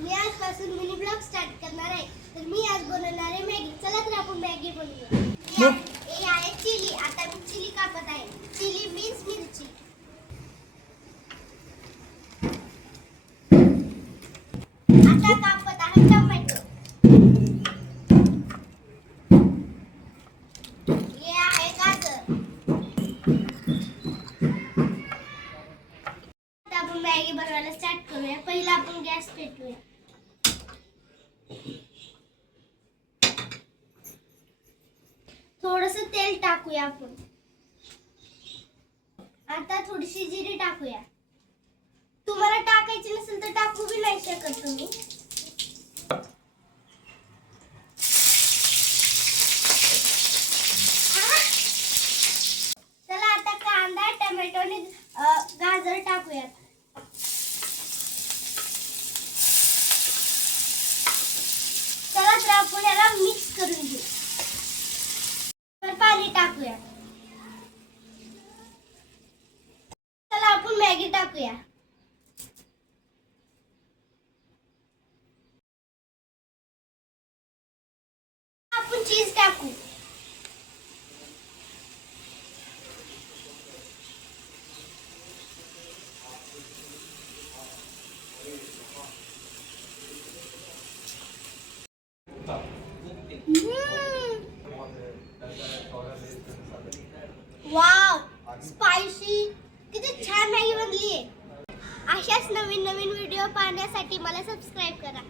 मी आजपासून mini blog start करणार आहे. तर मी आज बनवणार आहे मॅगी. चला तर आपण मॅगी बनवूया. हे आहे चिली. आता मी चिली कापत आहे. चिली मीन्स मिरची. आता कापत आहे टोमॅटो. हे आहे गाजर. आता आपण मॅगी बनवायला स्टार्ट करूया. पहिला आपण गॅस पेटवूया. थोडस तेल टाकूया आपण. आता थोडीशी जिरे टाकूया. तुम्हाला टाकायची नसेल तर टाकू बी नाही शकत तुम्ही. चला आता कांदा, टोमॅटो आणि गाजर टाकूया. चला तर आपण याला मिक्स करून घेऊ. पाणी टाकूया. चला आपण मॅगी टाकूया. आपण चीज टाकू. वाव, स्पायसी, किती छान मॅगी बनली आहे. अशाच नवीन नवीन व्हिडिओ पाहण्यासाठी मला सबस्क्राईब करा.